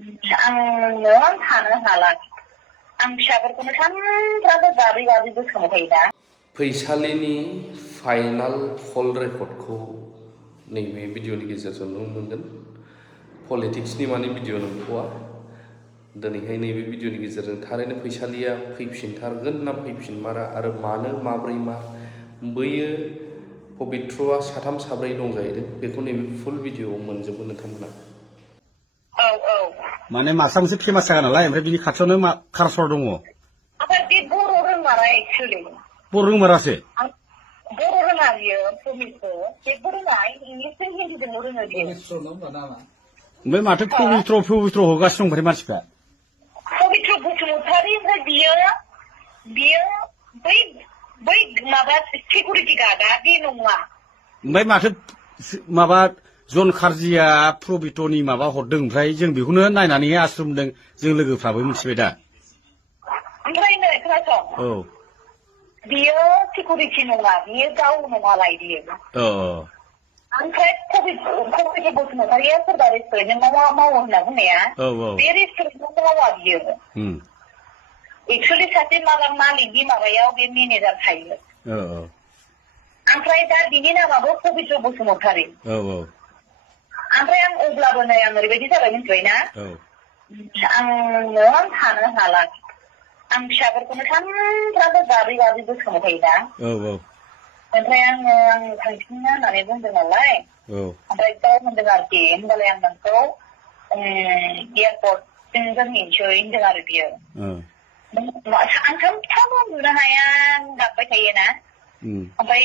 आंनो थानो हाला आं फिसाफोरखौनो सानफ्रामबो गाबै गाबै गोसोखांबाय थायो दा फैसालिनि फाइनाल कल रेकर्डखौ नैबे भिडिअनि गेजेरजों नुनो मोनगोन। पलिटिक्सनि माने भिडिअ नंथ'आ। दिनैहाय नैबे भिडिअनि गेजेरजों थारैनो फैसालिया फैफिनथारगोन ना फैफिनमारा आरो मानो माब्रै मा बैयो पबित्रआ साथाम साब्रै दं जाहैदों बेखौ नैबे फुल भिडिअआव मोनजोबगोन नोंथांमोना। माने मासा मोनसे फेमास जागा नालाय ओमफ्राय बिनि खाथियावनो कारसर दङ। ओमफ्राय बे बर' रोंमारा एक्सुलि बर' रोंमारासो बर' रोङा बियो पबित्र जेबो रोङा इंलिसजों हिन्दीजोंल' रोङो बियो। ओमफ्राय माथो पबित्र होगासिनो दं ओमफ्राय मानसिफ्रा पबित्र बसुमतारी ओमफ्राय बियो बै माबा सिकिउरिटि गार्डआ बे नङा। ओमफ्राय माथो माबा जन खारजिया पबित्रनि माबा हरदों ओमफ्राय जों बेखौनो नायनानै आश्रमदों जों लोगोफ्राबो मिथिबाय दा। ओमफ्राय नै खोनासं औ बियो सिकिउरिटि नङा बियो गाव नङालाय बियो। ओमफ्राय पबित्र बसुमतारीया सोरबा रेस्टुरेन्टआव मावो होनना बुंनाया बे रेस्टुरेन्टआव मावा बियो। एक्सुवेलि सासे मालिकनि माबायाव बे मेनेजार थायो। ओमफ्राय दा बिनि नामाबो पबित्र बसुमतारी। ओमफ्राय आं अब्लाबो नै आं ओरैबायदि जाबाय मिथिबायना आंनो थानो हाला आं फिसाफोरखौनो सानफ्रामबो गाबै गाबै गोसोखांबाय थायो दा। ओमफ्राय आं थांफिननो होननानै बुंदों नालाय ओमफ्राय गाव होनदों आरोखि होनबालाय आं नोंखौ एयारपर्टसिम दोनहैनोसै होनदों आरो बियो। आं सानफ्रामबो नुनो हाया गाबबाय थायोना ओमफ्राय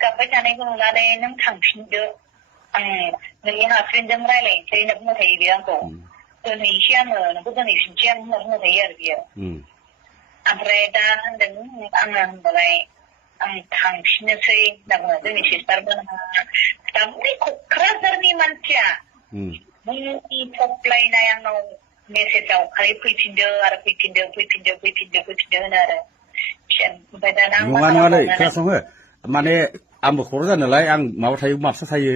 गाबबाय थानायखौ नुनानै नों थांफिनदो आं नोंनि हासबेन्डजों रायज्लायनोसै होनना बुंबाय थायो बियो आंखौ। दोनहैनोसै आङो नोंखौ दोनहैफिनसै आं होनना बुंबाय थायो आरो बियो। ओमफ्राय दा होनदों आङो होनबालाय आं थांफिननोसै होनना बुङो जोंनि सिस्टार मोनहा दा बै क'क्राझारनि मानसिया मुंनि थप्लायनाय आंनाव मेसेजाव खालि फैफिनदो आरो फैफिनदो होनो आरो ओमफ्य दाना नङालै खोनासङो माने आंबो क'क्राझार नालाय आं माबा थायो माबसा थायो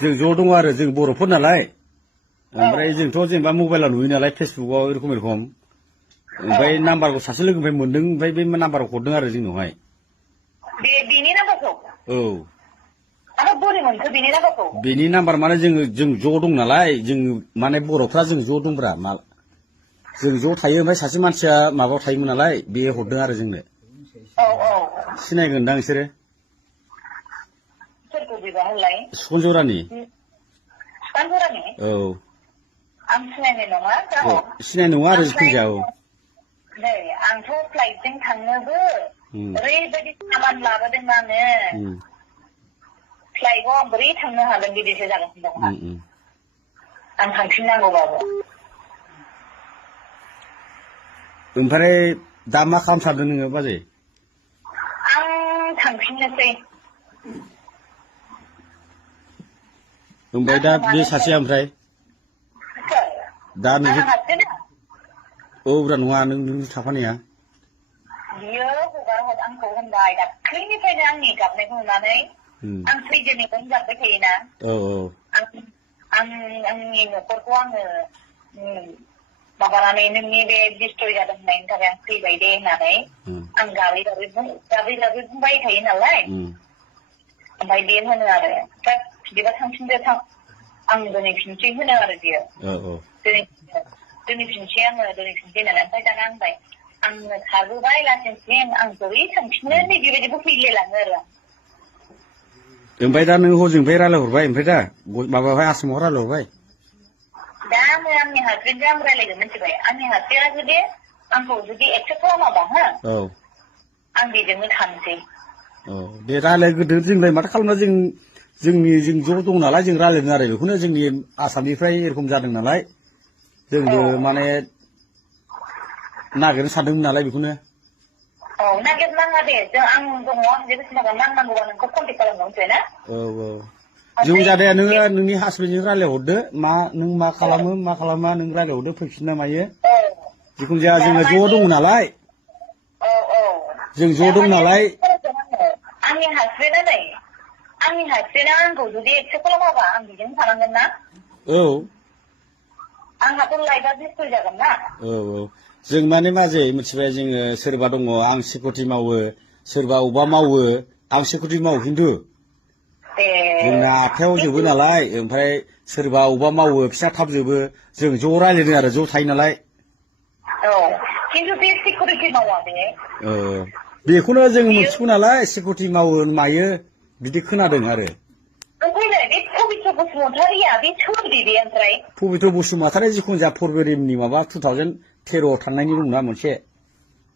जों ज' दङ आरो जों बर'फोर नालाय ओमफ्राय जोंथ' जेनेबा मबाइलाव नुयो नालाय फेसबुकआव एरखम ओमफ्राय नाम्बारखौ सासे लोगोनिफ्राय मोनदों ओमफ्राय बे नाम्बारखौ हरदों आरो जोंनावहाय बेनि नाम्बारखौ बोरै मोनखो बेनि नाम्बारखौ बेनि नाम्बार माने जों ज' दं नालाय जों माने बर'फ्रा जों ज' दंब्रा जों ज' थायो ओमफ्राय सासे मानसिया माबायाव थायोमोन नालाय बे हरदों आरो जोंनो सिनायगोनदां नोंसोरो सुखनजरानि आं सिनायनाय नङा सिनाय नङा आरो जिखुनु नै आंथ' फ्लाइटजों थांनोबो ओरैबायदि सामान लाबोदों आङो फ्लाइटआव आं बोरै थांनो हागोन बिदिसो जागासिनो दं आं थांफिननांगौबाबो। ओमफ्राय दा मा खालामनो सानदों नोङो बाजै? आं थांफिननोसै। ओमफ्राय दा बे सासेया ओमफ्राय दा नों ब्रा नङा नों थाफानाया बियो आंखौ होनबाय दाख्लैनिफ्रायनो आंनि गाबनायखौ नुनानै आं फैजेननिफ्रायनो गाबबाय थायोना आंनि न'खरखौ आङो माबानानै नोंनि बे डिस्ट्रय जादों होननायनि थाखाय आं फैबाय दे होननानै आं गाबै बुंबाय थायो नालाय ओमफ्राय बे होनो आरो बिदिबा थांफिनदो आं दोनहैफिनसै होनो आरो बियो दोनहैफिनसै होननानै ओमफ्राय दाना होनबाय आंनो थाबोबाय लासिंसिम आं बोरै थांफिननो नै बेबायदिबो फैलायलाङो आरो ओमफ्राय दा नों हजोंनिफ्राय रायज्लायहरबाय ओमफ्राय दा माबाहाय आसामाव रायज्लायहरबाय दा आङो आंनि हासबेन्डजों आं रायज्लायगोन मिथिबाय आंनि हासबेन्डआ जुदि आंखौ एक्सेप्ट खालामाबा आं बेजोंनो थानोसै। दे रायज्लायग्रोदो जोंलाय माथो खालामना जों ज' दं नालाय जों रायज्लायदों आरो बेखौनो जोंनि आसामनिफ्राय एरखम जादों नालाय जोंबो माने नागिरनो सानदोंमोन नालाय बेखौनो नागिरनाङा दे आं दङ आं जेबो सिन्था खालामनाङा नांगौबा नोंखौ कन्टेक्ट खालामनो मिथिबाय ना जों जादों नोङो नोंनि हासबेन्डजों रायज्लायहरदो नों मा खालामो मा खालामा नों रायज्लायहरदो फैफिनना मायो जिखुनु जाया जोङो ज' दङ नालाय जों ज' दं नालाय आंनि हासबेन्डआ आंखौ जुदि एक्सेप्ट खालामाबा आं बिजोंनो थानांगोन ना आंहाथ' लाइफआ डिस्ट्रय जागोन ना जों माने मा जायो मिथिबाय जोङो सोरबा दङ आं सिकिउरिटि मावो सोरबा अबा मावो आं सिकिउरिटि मावो खिन्थु जोंना 8थायाव जोबो नालाय ओमफ्राय सोरबा अबा मावो फिसा थाब जोबो जों ज' रायलायदों आरो ज' थायो नालाय खिन्थु बे सिकिउरिटि मावा बे बेखौनो जों मिथिगौ नालाय सिकिउरिटि मावो मायो बिदि खोनादों आरो ओमफ्राय बे पबित्र बसुमतारिया बे सोरदि बे ओमफ्राय पबित्र बसुमतारि जिखुनु जाया फरवरिनि माबा 2013 थांनायनि दंना मोनसे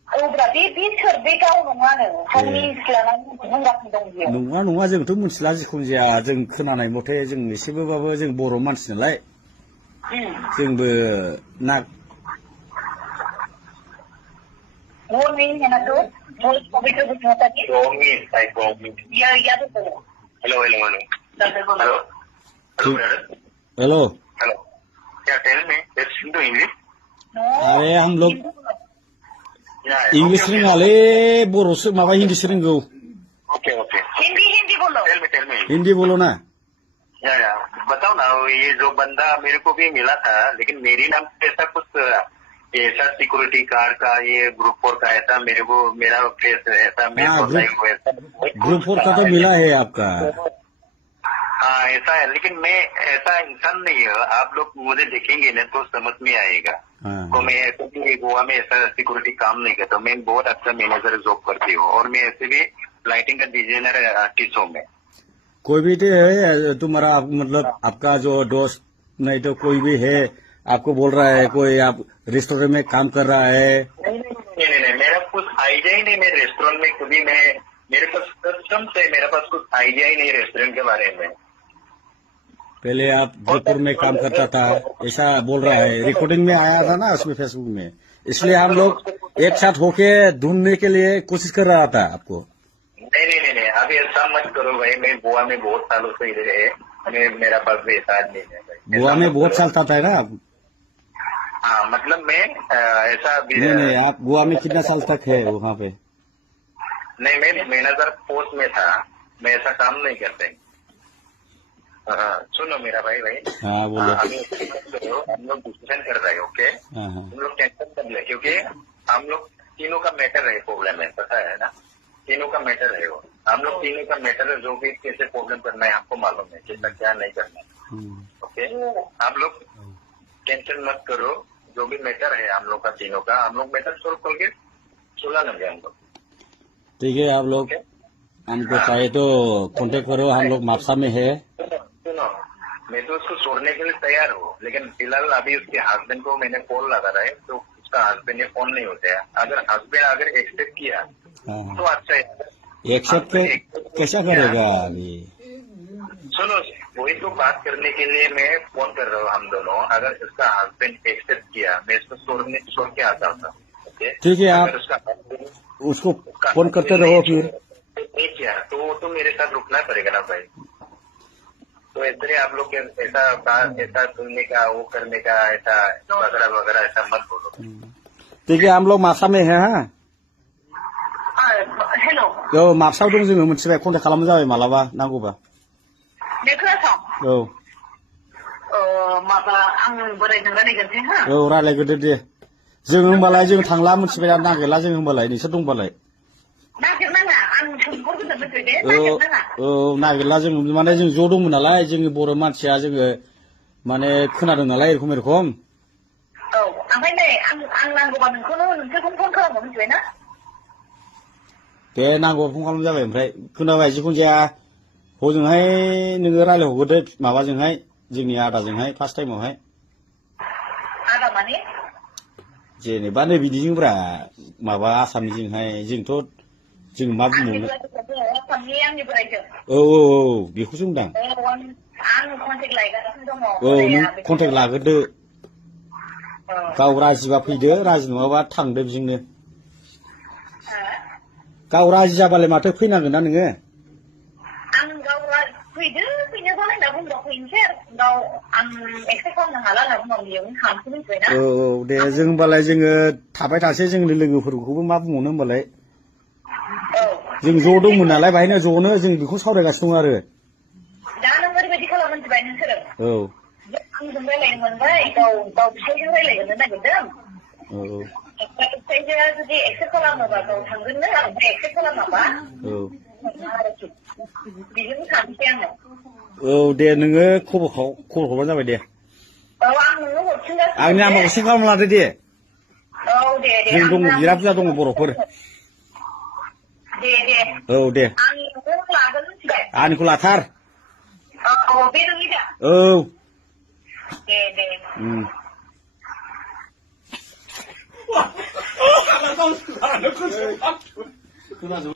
औब्रा बे सोर बे गाव नङानो गावनि सिख्लानानै बुंगासिनो दं बियो नङा जोंथ' मिथिला जिखुनु जाया जों खोनानाय मथे जों एसेबाबो जों बर' मानसि नालाय जोंबो ना Romi है ना तो पवित्र Basumatary Romi is like Romi. या तो बोलो Hello. हेलो क्या tell me? Let's do English. अरे हम लोग इंग्लिश रोङालै बर'सो माबा हिन्दीसो रोंगौ Okay. हिंदी बोलो Tell me. हिंदी बोलो ना या बताओ ना ये जो बंदा मेरे को भी मिला था लेकिन मेरी नाम पे ऐसा कुछ ऐसा सिक्योरिटी गार्ड का ये ग्रुप 4 का ऐसा मेरे को मेरा फेस ऐसा मेरे को ग्रुप 4 का तो मिला है आपका हाँ ऐसा है लेकिन मैं ऐसा इंसान नहीं है आप लोग मुझे देखेंगे ना तो समझ में आएगा तो मैं ऐसे भी गोवा में ऐसा सिक्योरिटी काम नहीं करता मैं बहुत अच्छा मैनेजर जॉब करती हूँ और मैं ऐसे भी लाइटिंग का डिजाइनर आर्टिस्ट हूँ मैं कोई भी तो है तुम्हारा मतलब आपका जो दोस्त नहीं तो कोई भी है आपको बोल रहा है कोई आप रेस्टोरेंट में काम कर रहा है नहीं मेरा कुछ आइडिया ही नहीं मैं रेस्टोरेंट में कभी मेरे पास कसम से मेरे पास कुछ आइडिया ही नहीं रेस्टोरेंट के बारे में पहले आप जयपुर में काम करता था ऐसा बोल रहा है रिकॉर्डिंग में आया था ना उसमें फेसबुक में इसलिए हम लोग एक साथ होके ढूंढने के लिए कोशिश कर रहा था आपको नहीं अभी ऐसा मत करो भाई मैं गोवा में बहुत सालों से इधर है मेरा पास भी ऐसा नहीं है गोवा में बहुत साल था ना आप हाँ मतलब मैं ऐसा नहीं आप गोवा में कितना साल तक है वहाँ पे नहीं मैं मैनेजर पोस्ट में था मैं ऐसा काम नहीं करते सुनो मेरा भाई हाँ बोलो अभी हम लोग डिस्कशन कर रहे हैं ओके हम लोग टेंशन कर ले क्योंकि हम लोग तीनों का मैटर है प्रॉब्लम है पता है ना तीनों का मैटर है वो हम लोग तीनों का मैटर है जो भी कैसे प्रॉब्लम करना है आपको मालूम है कैसा क्या नहीं करना है ओके आप लोग टेंशन मत करो जो भी मैटर है हम लोग का तीनों का हम लोग मैटर सोल्व करके सुलझा लेंगे हम लोग ठीक है आप लोग हमको चाहिए तो कांटेक्ट करो हम लोग मापसा में है सुनो मैं तो उसको छोड़ने के लिए तैयार हूँ लेकिन फिलहाल अभी उसके हस्बैंड को मैंने कॉल लगा रहा है तो उसका हस्बैंड ने फोन नहीं उठाया अगर हस्बैंड अगर एक्सेप्ट किया तो अच्छा है एक्सेप्ट कैसा करेगा अभी सुनो वही तो बात करने के लिए मैं फोन कर रहा हूँ हम दोनों अगर उसका हस्बैंड एक्सेप्ट किया मैं इसको छोड़ के आता था ठीक है आप उसको फोन करते रहो फिर नहीं किया तो मेरे साथ रुकना पड़ेगा ना भाई तो इसलिए आप लोग ऐसा सुनने का वो करने का ऐसा वगैरह ऐसा मत बोलो ठीक है हम लोग मापसा में है हाँ हेलो मापसाव दं जोङो मोनथिबाय कन्टेक्ट खालामनो जाबाय मालाबा नांगौबा खोनासं माबा आं बोरायजों रायलायगोनसै हा रायलायग्रोदो दे जों होमबालाय जों थांला मोनथिबाय नागिरला जों होमबालाय नोंसोर दंबालाय नागिरनाङा आं सोंहरगोन दे नागिरनाङा नागिरला जों माने जों ज' दंमोन नालाय जोंनि बर' मानसिया जोङो माने खोनादों नालाय एरखम ओमफ्राय नै आं नांगौबा नोंसोरखौनो फन खालामो मिथिबाय ना दे नांगौ फन खालाम जाबाय ओमफ्राय खोनाबाय जिखुनु जाया हजोंहाय नोङो रायलायहरग्रोदो माबाजोंहाय जोंनि आदाजोंहाय फार्स्ट टाइमावहाय आदा माने जेनेबा नै बिदिजोंब्रा माबा आसामनिजोंहाय जोंथ' जों मा बुंबावनो आसामनि आंनि बोरायजों औ बेखौसो होनदां आं कन्टेक्ट लायगासिनो दङ नों कन्टेक्ट लाग्रोदो गाव राजिबा फैदो राजि नङाबा थांदो बेजोंनो गाव राजि जाबालाय माथो फैनांगोन ना नोङो आं गाव फैदो फैनायखौलाय होनना बुंबा फैनोसै गाव आं एक्सेप्ट खालामनो हाला होनना बुंबा बेयावनो थांसै मिथिबायना दे जों होमबालाय जोङो थाबाय थासै जोंनि लोगोफोरखौबो मा बुंबावनो होमबालाय जों ज' दंमोन नालाय बाहायनो ज'नो जों बेखौ सावरायगासिनो दं आरो दा नों ओरैबायदि खालामनो मिथिबाय नोंसोरो आंजों रायलायनो मोनबाय गाव फिसाइजों रायलायनो नागिरदों फिसाइजों जुदि एक्सेप्ट खालामोबा गाव थांगोननो ओमफ्राय एक्सेप्ट खालामाबा आरोखि बिजोंनो थांसै आङो दे नोङो खबर हरबानो जाबाय दे आं नोंनो हरफिनगासिनो आंनि नाम्बारखौ सेभ खालामना लादो दे दे जों दङ बिराद बुरजा दङ बर'फोर दे दे आं नोंखौ लागोन मिथिबाय आंनिखौ लाथार बे नोंनि दा दे